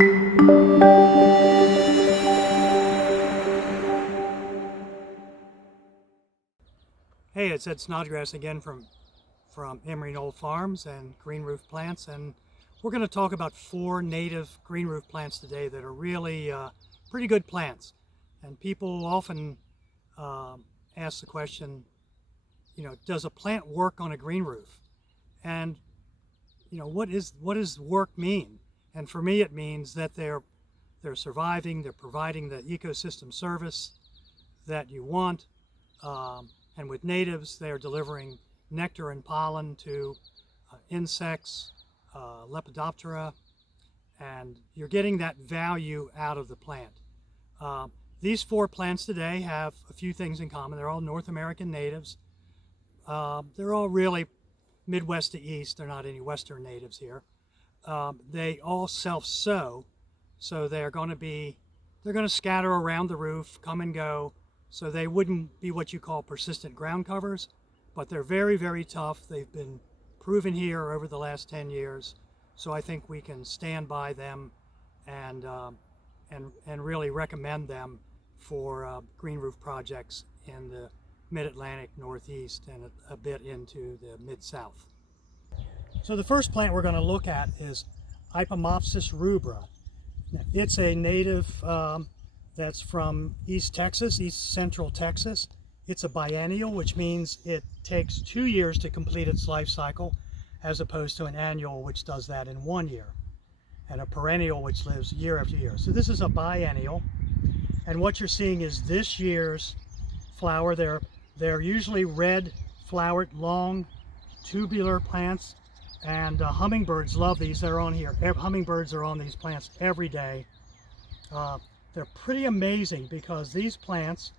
Hey, it's Ed Snodgrass again from Emery Knoll Farms and Green Roof Plants, and we're going to talk about 4 native green roof plants today that are really pretty good plants. And people often ask the question, does a plant work on a green roof? And what does work mean? And for me, it means that they're surviving, they're providing the ecosystem service that you want. And with natives, they're delivering nectar and pollen to insects, Lepidoptera, and you're getting that value out of the plant. These 4 plants today have a few things in common. They're all North American natives. They're all really Midwest to East. They're not any Western natives here. They all self-sow, so they're going to scatter around the roof, come and go. So they wouldn't be what you call persistent ground covers, but they're very, very tough. They've been proven here over the last 10 years. So I think we can stand by them and really recommend them for green roof projects in the Mid-Atlantic, Northeast, and a bit into the Mid-South. So the first plant we're going to look at is Ipomopsis rubra. Now, it's a native that's from East Texas, East Central Texas. It's a biennial, which means it takes 2 years to complete its life cycle, as opposed to an annual, which does that in 1 year, and a perennial, which lives year after year. So this is a biennial, and what you're seeing is this year's flower. They're usually red flowered, long, tubular plants, and hummingbirds love these. They're on here. Hummingbirds are on these plants every day. They're pretty amazing because these plants,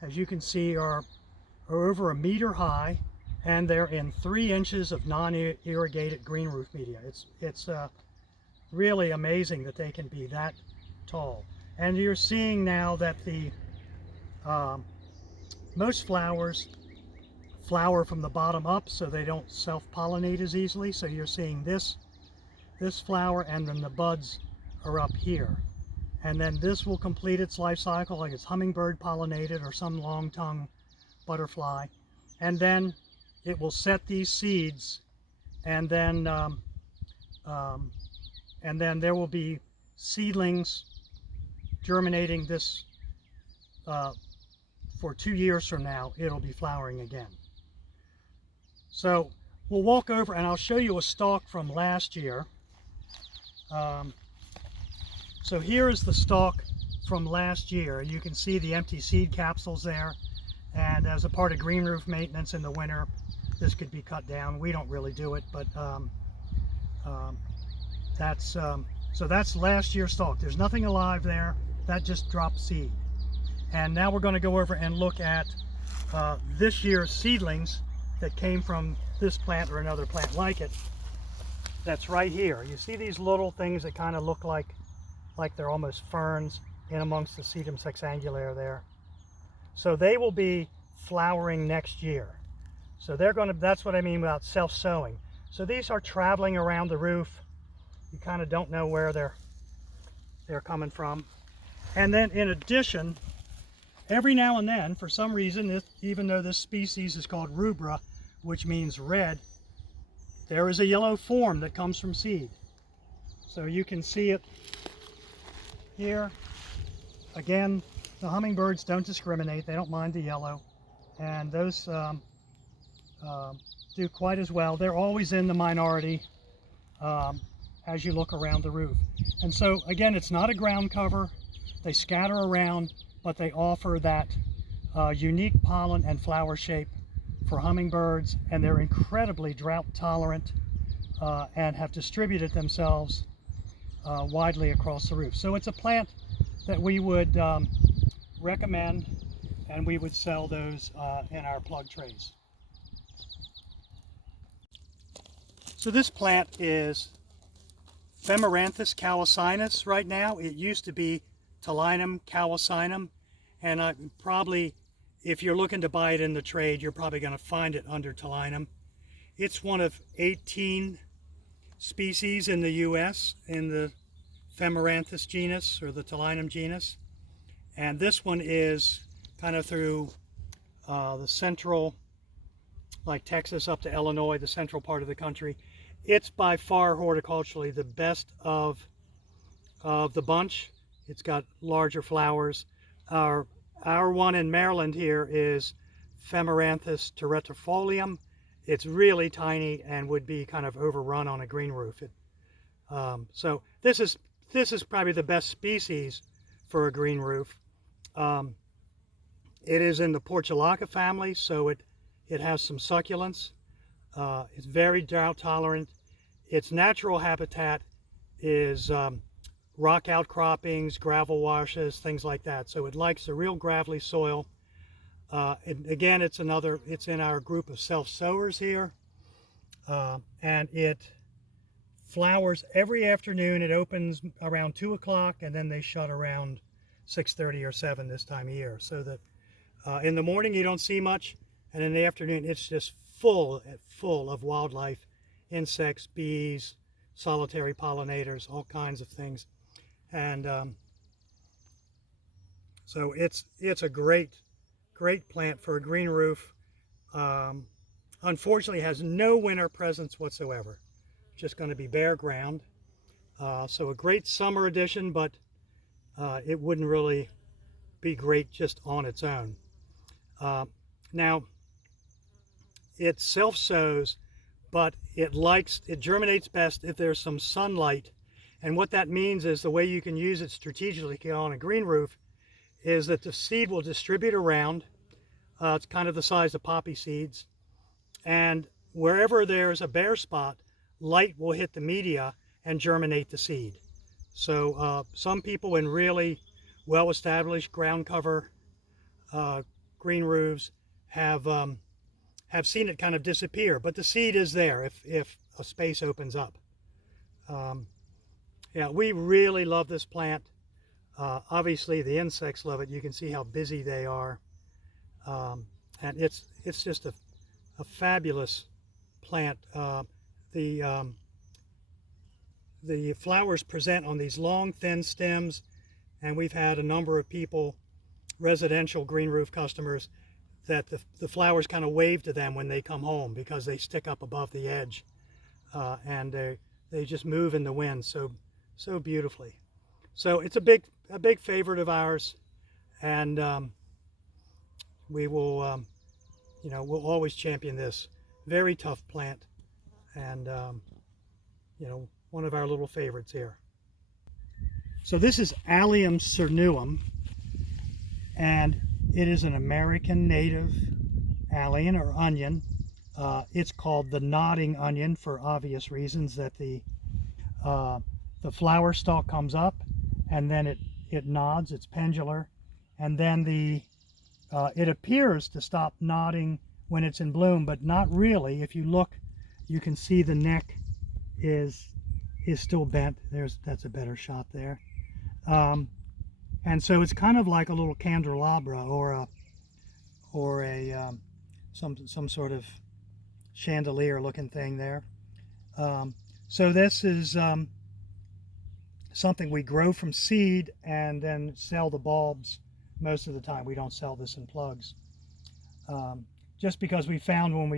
as you can see, are over 1 meter high, and they're in 3 inches of non-irrigated green roof media. It's really amazing that they can be that tall. And you're seeing now that the most flowers flower from the bottom up, so they don't self-pollinate as easily. So you're seeing this flower, and then the buds are up here. And then this will complete its life cycle, like it's hummingbird pollinated or some long-tongued butterfly. And then it will set these seeds, and then there will be seedlings germinating this for 2 years from now. It'll be flowering again. So we'll walk over and I'll show you a stalk from last year. So here is the stalk from last year. You can see the empty seed capsules there, and as a part of green roof maintenance in the winter, this could be cut down. We don't really do it, but so that's last year's stalk. There's nothing alive there. That just dropped seed. And now we're going to go over and look at this year's seedlings that came from this plant or another plant like it. That's right here. You see these little things that kind of look like they're almost ferns in amongst the Sedum sexangulare there. So they will be flowering next year. So that's what I mean about self-sowing. So these are traveling around the roof. You kind of don't know where they're coming from. And then in addition, every now and then, for some reason, even though this species is called rubra, which means red, there is a yellow form that comes from seed. So you can see it here. Again, the hummingbirds don't discriminate. They don't mind the yellow, and those do quite as well. They're always in the minority as you look around the roof. And so again, it's not a ground cover. They scatter around, but they offer that unique pollen and flower shape for hummingbirds, and they're incredibly drought tolerant and have distributed themselves widely across the roof. So it's a plant that we would recommend, and we would sell those in our plug trays. So this plant is Phemeranthus calacinus right now. It used to be Talinum calacinum, and probably, if you're looking to buy it in the trade, you're probably going to find it under Talinum. It's one of 18 species in the U.S. in the Femaranthus genus, or the Talinum genus. And this one is kind of through the central, like Texas up to Illinois, the central part of the country. It's by far horticulturally the best of the bunch. It's got larger flowers. Our one in Maryland here is Femaranthus terretrifolium. It's really tiny and would be kind of overrun on a green roof. So this is probably the best species for a green roof. It is in the Portulaca family, so it has some succulents. It's very drought tolerant. Its natural habitat is rock outcroppings, gravel washes, things like that. So it likes a real gravelly soil. Again, it's in our group of self-sowers here. And it flowers every afternoon. It opens around 2 o'clock and then they shut around 6:30 or 7 this time of year. So that in the morning you don't see much, and in the afternoon it's just full of wildlife, insects, bees, solitary pollinators, all kinds of things. And so it's a great plant for a green roof. Unfortunately, has no winter presence whatsoever. Just going to be bare ground. So a great summer addition, but it wouldn't really be great just on its own. Now, it self-sows, but it germinates best if there's some sunlight. And what that means is the way you can use it strategically on a green roof is that the seed will distribute around. It's kind of the size of poppy seeds. And wherever there's a bare spot, light will hit the media and germinate the seed. So some people in really well-established ground cover green roofs have seen it kind of disappear, but the seed is there if a space opens up. Yeah, we really love this plant. Obviously, the insects love it. You can see how busy they are, and it's just a fabulous plant. The flowers present on these long, thin stems, and we've had a number of people, residential green roof customers, that the flowers kind of wave to them when they come home because they stick up above the edge, and they just move in the wind so beautifully. So it's a big favorite of ours, and we will we'll always champion this. Very tough plant, and one of our little favorites here. So this is Allium cernuum, and it is an American native allium or onion. It's called the nodding onion for obvious reasons, that the flower stalk comes up and then it nods, it's pendular, and then it appears to stop nodding when it's in bloom, but not really. If you look, you can see the neck is still bent. That's a better shot there. And so it's kind of like a little candelabra or some sort of chandelier looking thing there. So this is something we grow from seed and then sell the bulbs most of the time. We don't sell this in plugs. Just because we found when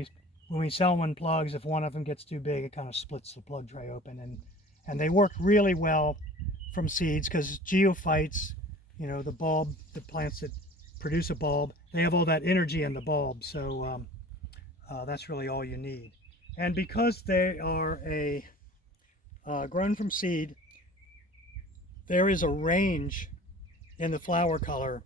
we sell them in plugs, if one of them gets too big, it kind of splits the plug tray open, and they work really well from seeds because geophytes, the plants that produce a bulb, they have all that energy in the bulb, so that's really all you need. And because they are grown from seed, there is a range in the flower color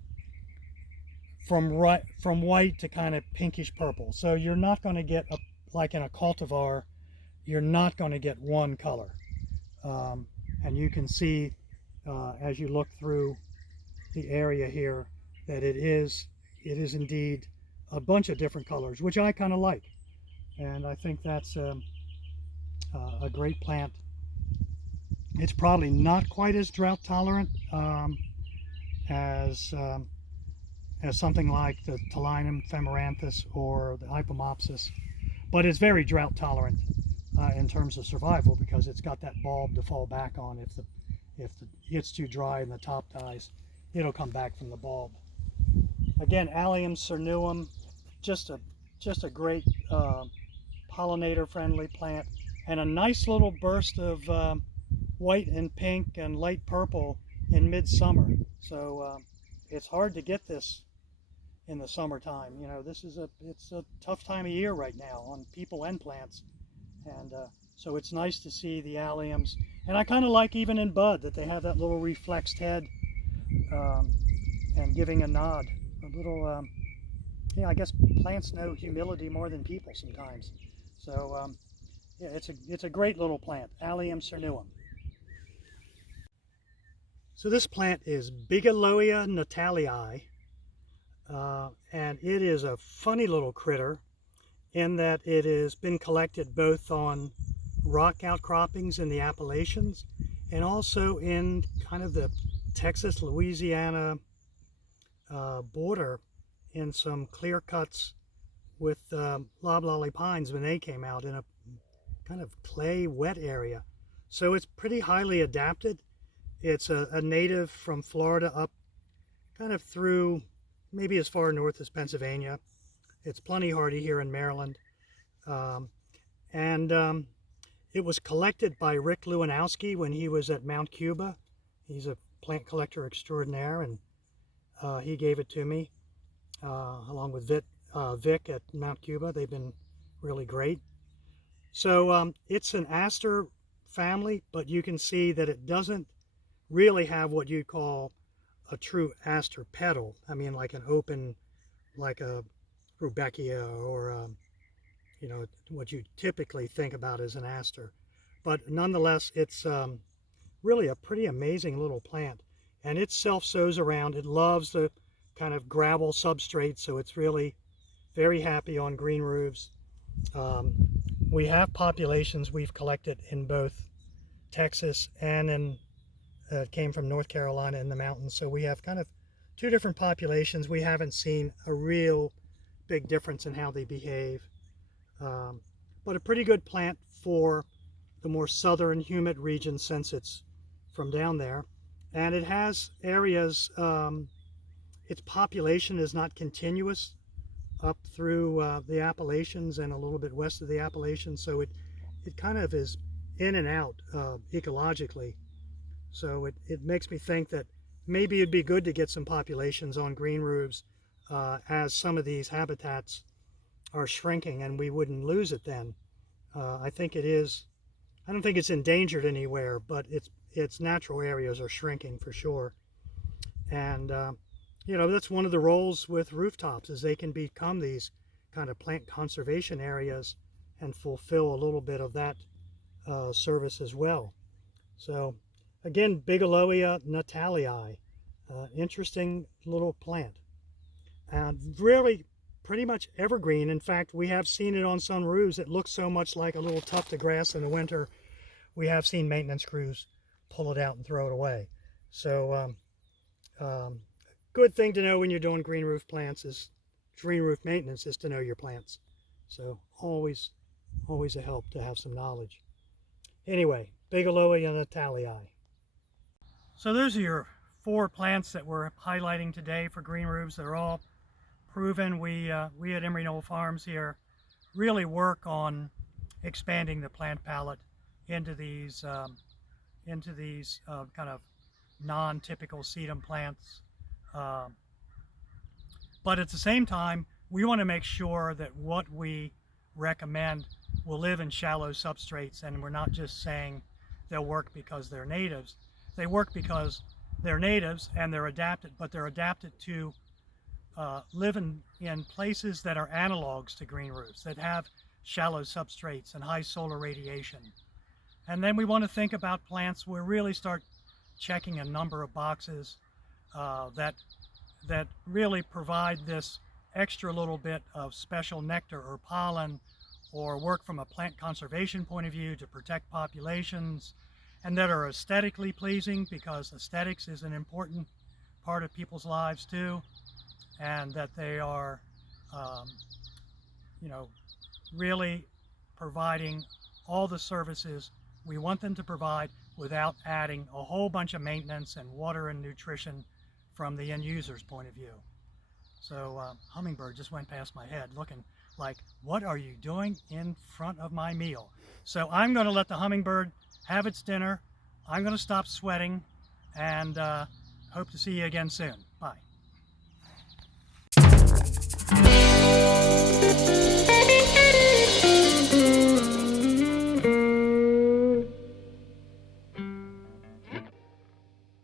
from white to kind of pinkish purple. So you're not going to get, like in a cultivar, you're not going to get one color. And you can see as you look through the area here that it is indeed a bunch of different colors, which I kind of like. And I think that's a great plant. It's probably not quite as drought tolerant as something like the Talinum femaranthus or the Hypomopsis, but it's very drought tolerant in terms of survival because it's got that bulb to fall back on If it gets too dry and the top dies, it'll come back from the bulb. Again, Allium cernuum, just a great pollinator-friendly plant, and a nice little burst of white and pink and light purple in midsummer. So it's hard to get this in the summertime. You know, it's a tough time of year right now on people and plants, and so it's nice to see the alliums. And I kind of like even in bud that they have that little reflexed head and giving a nod, a little. Yeah, I guess plants know humility more than people sometimes. So yeah, it's a great little plant, Allium cernuum. So this plant is Bigeloia natalii, and it is a funny little critter in that it has been collected both on rock outcroppings in the Appalachians and also in kind of the Texas-Louisiana border in some clear cuts with loblolly pines when they came out in a kind of clay wet area. So it's pretty highly adapted. It's a native from Florida up kind of through maybe as far north as Pennsylvania. It's plenty hardy here in Maryland. It was collected by Rick Lewanowski when he was at Mount Cuba. He's a plant collector extraordinaire, and he gave it to me along with Vic at Mount Cuba. They've been really great. So it's an aster family, but you can see that it doesn't really have what you'd call a true aster petal. I mean, like an open, like a Rudbeckia or you know, what you typically think about as an aster. But nonetheless, it's really a pretty amazing little plant, and it self-sows around. It loves the kind of gravel substrate, so it's really very happy on green roofs. We have populations we've collected in both Texas and in came from North Carolina in the mountains, so we have kind of two different populations. We haven't seen a real big difference in how they behave, but a pretty good plant for the more southern humid regions since it's from down there. And it has areas, its population is not continuous up through the Appalachians and a little bit west of the Appalachians, so it kind of is in and out ecologically. So it makes me think that maybe it'd be good to get some populations on green roofs as some of these habitats are shrinking, and we wouldn't lose it then. I think it is, I don't think it's endangered anywhere, but its natural areas are shrinking for sure. And you know, that's one of the roles with rooftops, is they can become these kind of plant conservation areas and fulfill a little bit of that service as well. So again, Bigeloia natalii, interesting little plant, and really pretty much evergreen. In fact, we have seen it on some roofs. It looks so much like a little tuft of grass in the winter. We have seen maintenance crews pull it out and throw it away. So good thing to know when you're doing green roof maintenance is to know your plants. So always a help to have some knowledge. Anyway, Bigeloia natalii. So those are your 4 plants that we're highlighting today for green roofs. They're all proven. We at Emery Knoll Farms here really work on expanding the plant palette into these kind of non-typical sedum plants. But at the same time, we want to make sure that what we recommend will live in shallow substrates, and we're not just saying they'll work because they're natives. They work because they're natives and they're adapted, but they're adapted to live in places that are analogs to green roofs, that have shallow substrates and high solar radiation. And then we want to think about plants where really start checking a number of boxes that really provide this extra little bit of special nectar or pollen, or work from a plant conservation point of view to protect populations, and that are aesthetically pleasing, because aesthetics is an important part of people's lives too, and that they are you know, really providing all the services we want them to provide, without adding a whole bunch of maintenance and water and nutrition from the end user's point of view. So hummingbird just went past my head looking like, what are you doing in front of my meal? So I'm going to let the hummingbird have its dinner. I'm going to stop sweating, and hope to see you again soon. Bye.